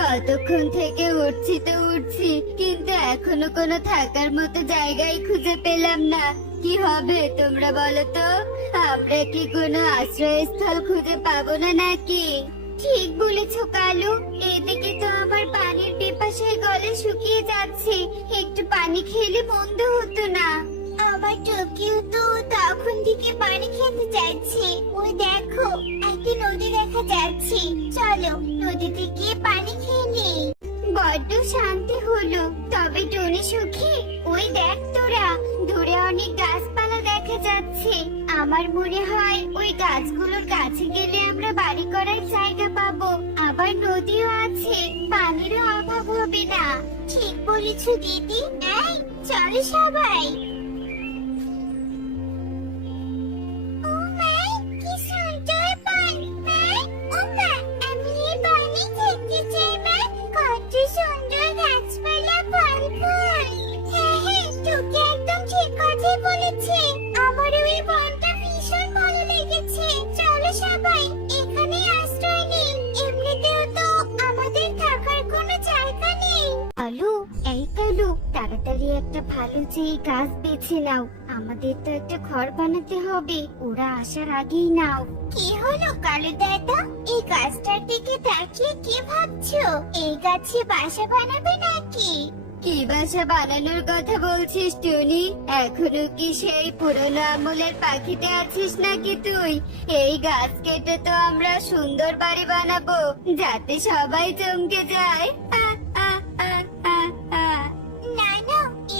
কতক্ষণ থেকে উঠছি তো উঠছি, কিন্তু এখনো কোনো থাকার মতো জায়গায় খুঁজে পেলাম না। কি হবে তোমরা বলো তো? আমরা কি কোনো আশ্রয়স্থল খুঁজে পাবো না নাকি? ঠিক বলেছো কালু, এদিকে তো আমার পানির পিপাসায় গলা শুকিয়ে যাচ্ছে। একটু পানি খেলে মন্দ হতো না। আমার চোখেও তো তখন থেকে পানি খেতে চাইছে। ওই দেখো, একটা নদী দেখা যাচ্ছে। চলো নদীতে গিয়ে পানি খেয়ে নিই। বড্ড শান্তি হলো। তবে টনি সুখী, ওই দেখ তোরা, দূরে অনেক গাছপালা দেখা যাচ্ছে। আমার মনে হয় ওই গাছগুলোর কাছে গেলে আমরা বাড়ি করার জায়গা পাবো। আবার নদীও আছে, পানিরও অভাব হবে না। ঠিক বলেছো দিদি। এই চলো সবাই। তাড়াতাড়ি একটা ভালো যেই গাছ বেছে নাও, আমাদের তো একটা ঘর বানাতে হবে। ওরা আসার আগেই নাও। কি হলো কালু দাদা, এই গাছটার দিকে তাকিয়ে কি ভাবছো? এই গাছে বাসা বানাবে নাকি? কি বাসা বানানোর কথা বলছিস টনি? এখনো কি সেই পুরনো আমলের পাখিতে আছিস নাকি তুই? এই গাছ কেটে তো আমরা সুন্দর বাড়ি বানাবো, যাতে সবাই চমকে যায়।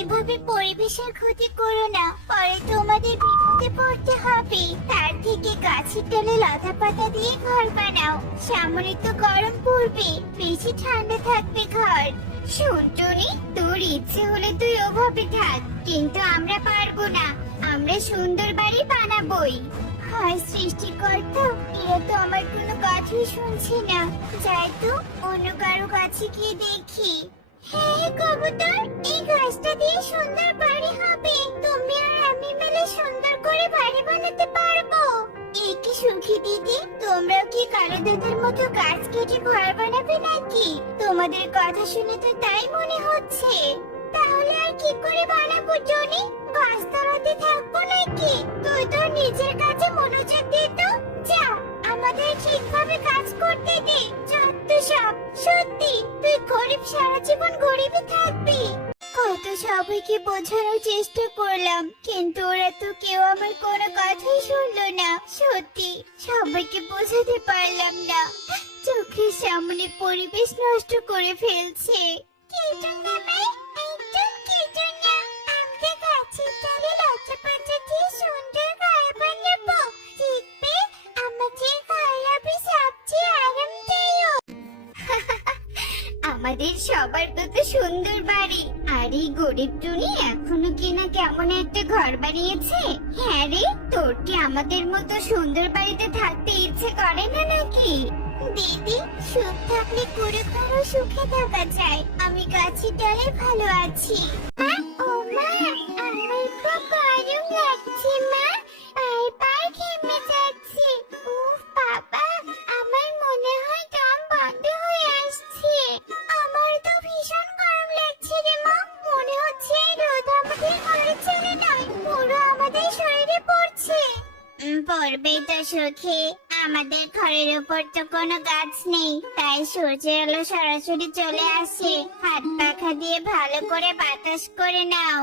এভাবে পরিবেশের ক্ষতি করো না, পরে তোমাদের বিপদে পড়তে হবে। তার থেকে গাছের ডালে লতা পাতা দিয়ে ঘর বানাও। সামনে তো গরম পড়বে, বেশি ঠান্ডা থাকবে ঘর। শোন টনি, তোর ইচ্ছে হলে তুই ওভাবে থাক, কিন্তু আমরা পারবো না। আমরা সুন্দর বাড়ি বানাবোই। হয় সৃষ্টিকর্তা, এরা তো আমার কোনো কথাই শুনছে না। যাই তো অন্য কারো কাছে গিয়ে দেখি। হ্যাঁ কবুতর, এই গাছটা দিয়ে সুন্দর বাড়ি হবে। তুমি আর আমি মিলে সুন্দর করে বাড়ি বানাতে পারবো। এই কি সুখী দিদি, তোমরাও কি কালো দাদার মতো গাছ কেটে ঘর বানাবে নাকি? তোমাদের কথা শুনে তো তাই মনে হচ্ছে। তাহলে আর কি করে বানাবো টনি? গাছ তলাতে থাকবো নাকি? তুই তো নিজের কাছে মনোযোগ দে তো। যা, আমাদের ঠিকভাবে কাজ করতে দে। যত সব, সত্যি তুই গরিব, সারা জীবন গরিবই থাকবি। কত সবাইকে বোঝানোর চেষ্টা করলাম, কিন্তু ওরা তো কেউ আমার কোনো কথাই শুনলো না। সত্যি সবাইকে বোঝাতে পারলাম না। চোখের সামনে পরিবেশ নষ্ট করে ফেলছে। আমাদের সবার কত সুন্দর বাড়ি, আর এই গরিব টুনি এখনো কিনা কেমন একটা ঘর বানিয়েছে। হ্যাঁ রে, তোর কি আমাদের মতো সুন্দর বাড়িতে থাকতে ইচ্ছে করে না নাকি? দিদি, সুখ থাকলে করে কারো সুখে থাকা যায়। আমি গাছের ডালে ভালো আছি। ও মা, আমার খুব গরম লাগছে মা, বারবার ঘেমে যাচ্ছে। উফ বাবা, আমার মনে হয় দম বন্ধ হয়ে আসছে। আমার তো ভীষণ গরম লাগছে রে মা, মনে হচ্ছে রোদ আমাদের ঘরে চলে নয়, পুরো আমাদের শরীরে পড়ছে। পড়বে তো সুখী, আমাদের ঘরের উপর তো কোনো গাছ নেই, তাই সূর্যের আলো সরাসরি চলে আসে। হাত পাখা দিয়ে ভালো করে বাতাস করে নাও।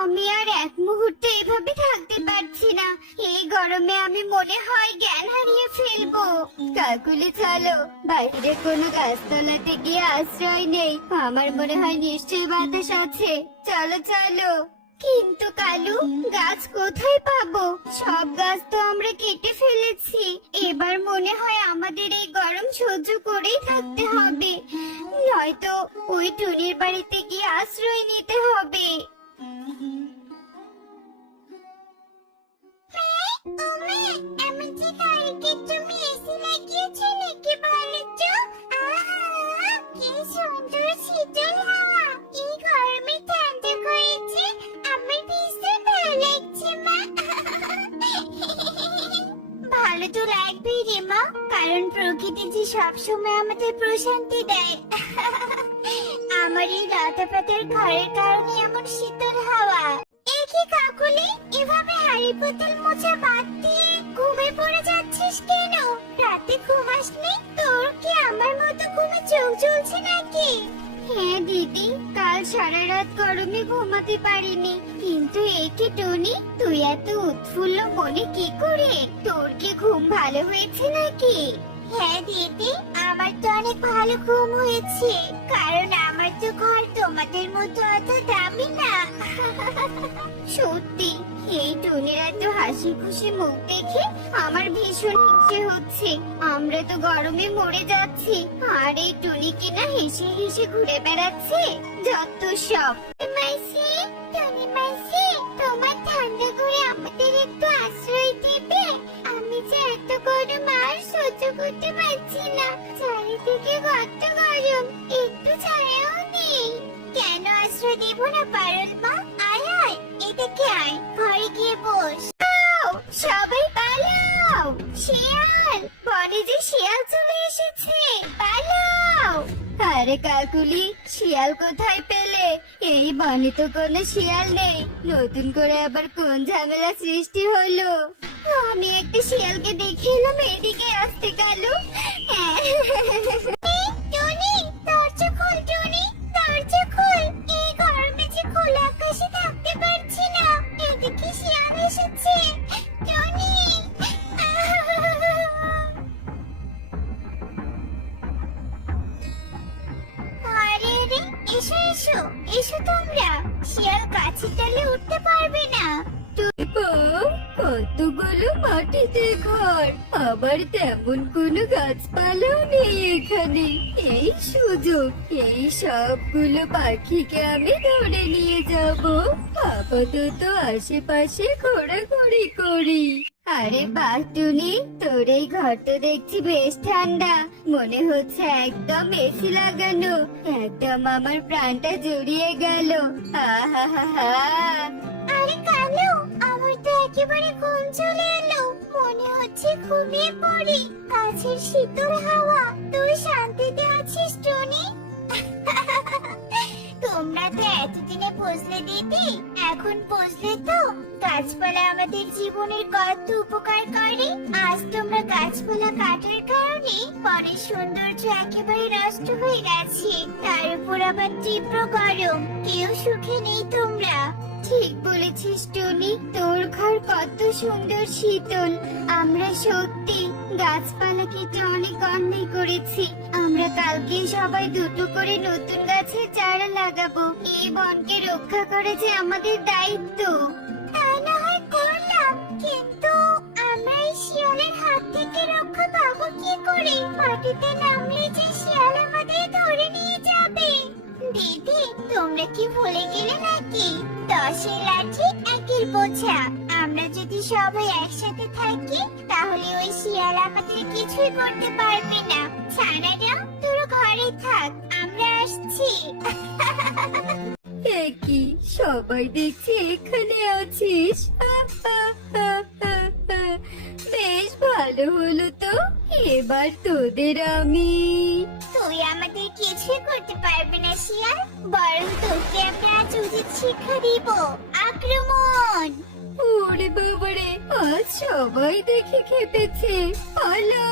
আমি আর এক মুহূর্তে এভাবে থাকতে পারছি না। এই গরমে আমি মনে হয় জ্ঞান হারিয়ে ফেলবো। কাকুলি চলো, বাইরে কোনো গাছতলাতে গিয়ে আশ্রয় নেই। আমার মনে হয় নিশ্চয়ই বাতাস আছে। চলো চলো। কিন্তু কালু, গাছ কোথায় পাবো? সব গাছ তো আমরা কেটে ফেলেছি। এবার মনে হয় আমাদের এই গরম সহ্য করেই থাকতে হবে, নয়তো ওই টুনির বাড়িতে গিয়ে আশ্রয় নিতে হবে। ভালো তো লাগবেই রে মা, কারণ প্রকৃতি যে সবসময় আমাদের প্রশান্তি দেয়। আমার এই লতাপাতার ঘরের কারণে এমন শীতল হাওয়া। কি কাকুলি, এভাবে হাড়ি পাতিল মোছা বাদ দিয়ে ঘুমে পড়ে যাচ্ছিস কেন? রাতে ঘুমাসনি? তোর কি আমার মতো ঘুমে চোখ জ্বলছে নাকি? হ্যাঁ দিদি, কাল সারা রাত গরমে ঘুমাতে পারিনি। কিন্তু একে টনি, তুই এত উৎফুল্ল মনে কি করে? তোর কি ঘুম ভালো হয়েছে নাকি? হ্যাঁ দিদি, আমার তো অনেক ভালো ঘুম হয়েছে, কারণ আমার তো ঘর তোমাদের মতো অত দামি না। সত্যি, এই টনির এত হাসি খুশি মুখ দেখে আমার ভীষণ ইচ্ছে হচ্ছে। আমরা তো গরমে মরে যাচ্ছি, আর এই টনি কিনা হেসে হেসে ঘুরে বেড়াচ্ছে। যত সব। মাইসি, টনি মাইসি, তোমার ঠান্ডা করে আমাদের একটু আশ্রয় দিবে? আমি যে এত গরম আর সহ্য করতে পারছি না। চারিদিকে কত গরম, একটু ছায়াও নেই। কেন আশ্রয় দেব না পারুল মা? আয় আয়, এদিকে আয়, ঘরে গিয়ে বস। সবাই পালাও! শিয়াল, বনে যে শিয়াল চলে এসেছে, পালাও! আরে কাকুলি, শিয়াল কোথায় পেলে? এই বনে তো কোনো শিয়াল নেই। নতুন করে আবার কোন ঝামেলা সৃষ্টি হলো? আমি একটা শিয়ালকে দেখে এলাম এদিকে আসতে। কালু, টনি, দরজা খোল, টনি, দরজা খোল। এই গরমে যে খোলা আকাশে থাকতে পারছি না। এদিকে শিয়াল এসেছে, টনি। আরে রে, এসো এসো এসো তোমরা। শিয়াল গাছের ডালে উঠতে পারবে না। কতগুলো মাটিতে ঘর, আবার তেমন কোনো গাছপালাও নেই এখানে। এই সুযোগ, এই সবগুলো পাখিকে আমি ধরে নিয়ে যাব। আপাতত আশেপাশে ঘোরাঘুরি করি। আরে বাহ টুনি, তোর এই ঘর তো দেখছি বেশ ঠান্ডা। মনে হচ্ছে একদম এসি লাগানো। একদম আমার প্রাণটা জুড়িয়ে গেল। আহা! আরে কালু, আমার তো একেবারে ঘুম চলে এলো। মনে হচ্ছে ঘুমিয়ে পড়ি। গাছের শীতল হাওয়া, তুই শান্তিতে আছিস টনি? তোমরা তো এতদিনে বুঝলে দিদি, এখন বুঝলে তো গাছপালা আমাদের জীবনের কত উপকার করে। আজ তোমরা গাছপালা কাটার কারণে বনের সৌন্দর্য একেবারে নষ্ট হয়ে গেছে। তার উপর আবার তীব্র গরম, কেউ সুখে নেই তোমরা। ঠিক বলেছিস টনি, তোর ঘর কত সুন্দর শীতল। আমরা সত্যি গাছপালা কেটে অনেক অন্যায় করেছি। আমরা কালকে সবাই দুটো করে নতুন গাছের চারা লাগাবো। এই বনকে রক্ষা করা যে আমাদের দায়িত্ব। তা না হয় করলাম, কিন্তু আমরা এই শিয়ালের হাত থেকে রক্ষা পাবো কি করে? মাটিতে নামলে যে শিয়াল আমাদের ধরে নিয়ে যাবে। দিদি, তোমরা কি ভুলে গেলে নাকি? 10 লাঠি 1 বোঝা। আমরা যদি সবাই একসাথে থাকি, তাহলে ওই শিয়াল আমাদের কিছুই করতে পারবে না। ছানারা, তোরা ঘরে থাক, আমরা আসছি। কি সবাই দেখছি এখানে আছিস? বেশ ভালো হলো তো, এবার তোদের আমি। তুই আমাদের কিছুই করতে পারবে না শিয়াল, বরং তোকে আমরা আজ উচিত শিক্ষা দিব। আক্রমণ! ওরে বাবারে, আজ সবাই দেখে খেপেছে। পালা!